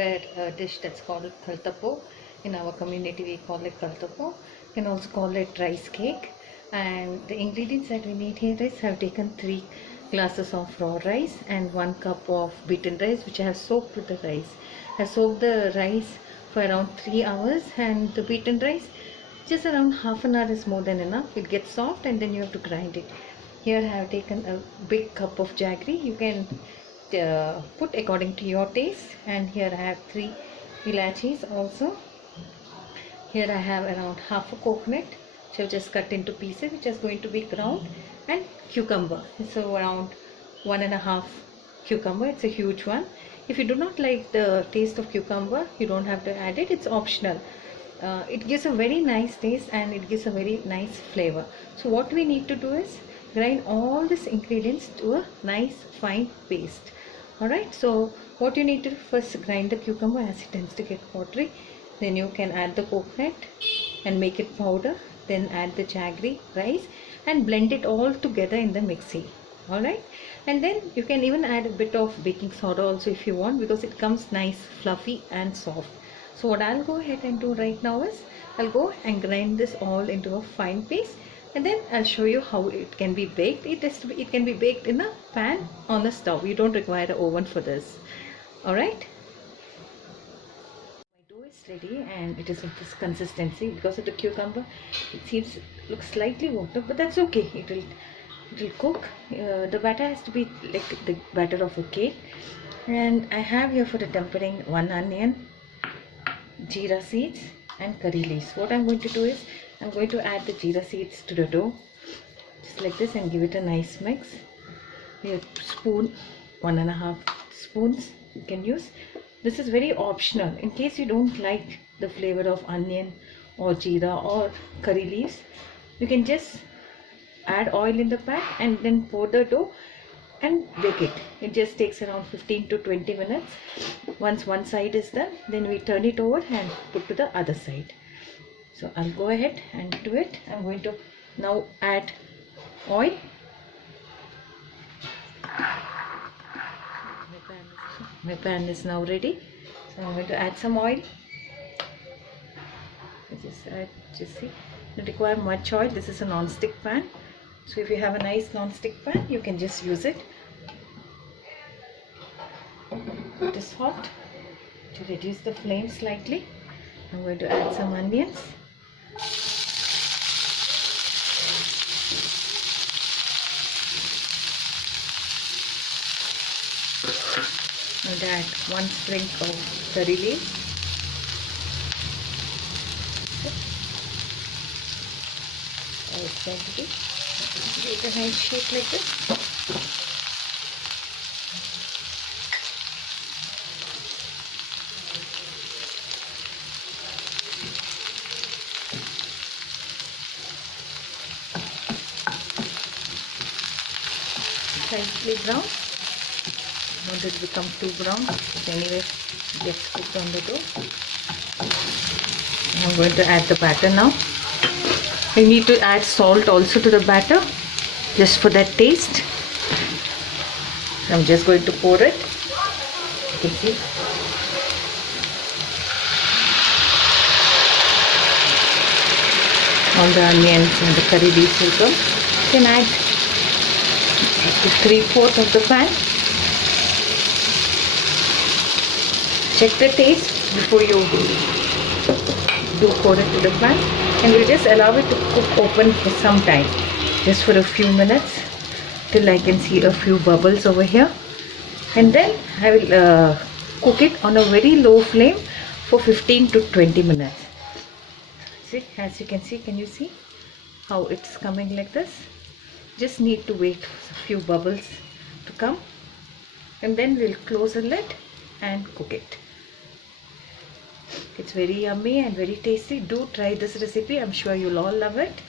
prepare a dish that's called kalthappo. In our community we call it kalthappo. You can also call it rice cake. And the ingredients that we need here is, I have taken 3 glasses of raw rice and 1 cup of beaten rice, which I have soaked with the rice. I have soaked the rice for around 3 hours, and the beaten rice just around half an hour is more than enough. It gets soft and then you have to grind it. Here I have taken a big cup of jaggery. You can put according to your taste. And here I have 3 elachis also. Here I have around half a coconut, which I've just cut into pieces, which is going to be ground, and cucumber. So around 1.5 cucumber. It's a huge one. If you do not like the taste of cucumber, you don't have to add it. It's optional. It gives a very nice taste and it gives a very nice flavor. So what we need to do is grind all these ingredients to a nice fine paste. Alright, so what you need to do, first grind the cucumber as it tends to get watery. Then you can add the coconut and make it powder. Then add the jaggery rice and blend it all together in the mixie. Alright, and then you can even add a bit of baking soda also if you want, because it comes nice fluffy and soft. So what I'll go ahead and do right now is I'll go and grind this all into a fine paste, and then I'll show you how it can be baked. It can be baked in a pan on the stove. You don't require an oven for this. Alright, my dough is ready and it is of this consistency. Because of the cucumber, it looks slightly water, but that's okay. It will cook. The batter has to be like the batter of a cake. And I have here for the tempering 1 onion, jeera seeds and curry leaves. What I'm going to do is I'm going to add the jeera seeds to the dough just like this and give it a nice mix. A spoon, 1.5 spoons you can use. This is very optional. In case you don't like the flavor of onion or jeera or curry leaves, you can just add oil in the pan and then pour the dough and bake it. It just takes around 15 to 20 minutes. Once one side is done, then we turn it over and put to the other side. So I'll go ahead and do it. I'm going to now add oil. My pan is now ready. So I'm going to add some oil. Just see, you don't require much oil. This is a non-stick pan. So if you have a nice non-stick pan, you can just use it. It is hot. To reduce the flame slightly, I'm going to add some onions. And add 1 sprig of curry leaves. It's going to be a nice shape like this. Slightly brown. Don't it become too brown, but anyway it gets cooked on the dough. I'm going to add the batter now. You need to add salt also to the batter, just for that taste. I'm just going to pour it. You can see. All the onions and the curry leaves will come. You can add up to 3/4 of the pan. Check the taste before you do pour it to the pan, and we'll just allow it to cook open for some time, just for a few minutes, till I can see a few bubbles over here, and then I will cook it on a very low flame for 15 to 20 minutes. See, as you can see, can you see how it's coming like this? Just need to wait for a few bubbles to come, and then we'll close the lid and cook it. It's very yummy and very tasty. Do try this recipe. I'm sure you'll all love it.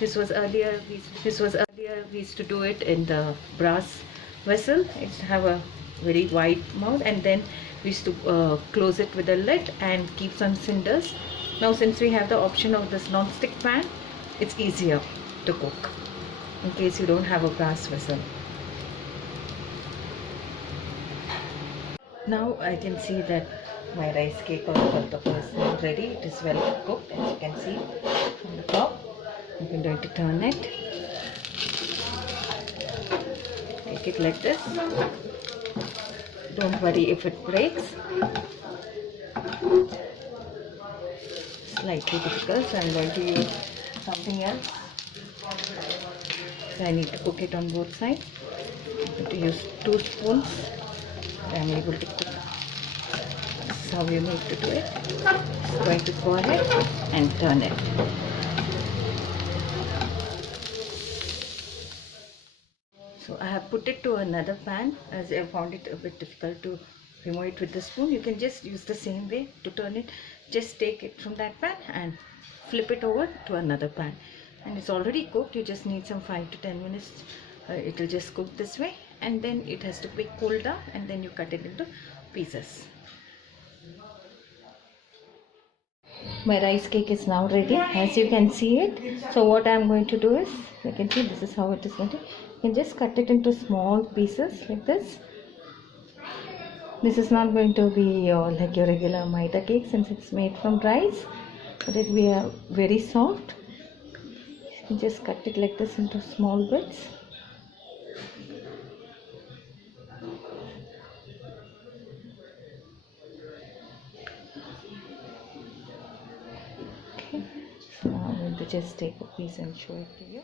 This was earlier we used to do it in the brass vessel. It have a very wide mouth, and then we used to close it with a lid and keep some cinders. Now since we have the option of this non-stick pan, it's easier to cook in case you don't have a brass vessel. Now I can see that my rice cake or kalthappo is now ready. It is well cooked, as you can see from the top. I'm going to turn it. Take it like this. Don't worry if it breaks. Slightly difficult, so I'm going to use something else. So I need to cook it on both sides. I'm going to use 2 spoons. I'm able to cook. This is how you need to do it. I'm going to go ahead and turn it. So I have put it to another pan, as I found it a bit difficult to remove it with the spoon. You can just use the same way to turn it. Just take it from that pan and flip it over to another pan. And it's already cooked. You just need some 5 to 10 minutes. It will just cook this way, and then it has to be cooled down, and then you cut it into pieces. My rice cake is now ready, as you can see it. So what I am going to do is, you can see this is how it is going to. You can just cut it into small pieces like this. This is not going to be like your regular maida cake, since it's made from rice, but it will be very soft. You can just cut it like this into small bits. Okay, so now I'm going to just take a piece and show it to you.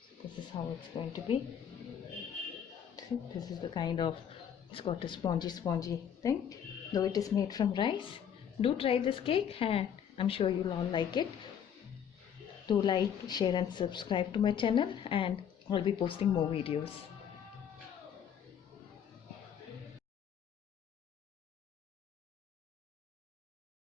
So this is how it's going to be. See, this is the kind of, it's got a spongy thing, though it is made from rice. Do try this cake, and I'm sure you'll all like it. Do like, share and subscribe to my channel, and I'll be posting more videos.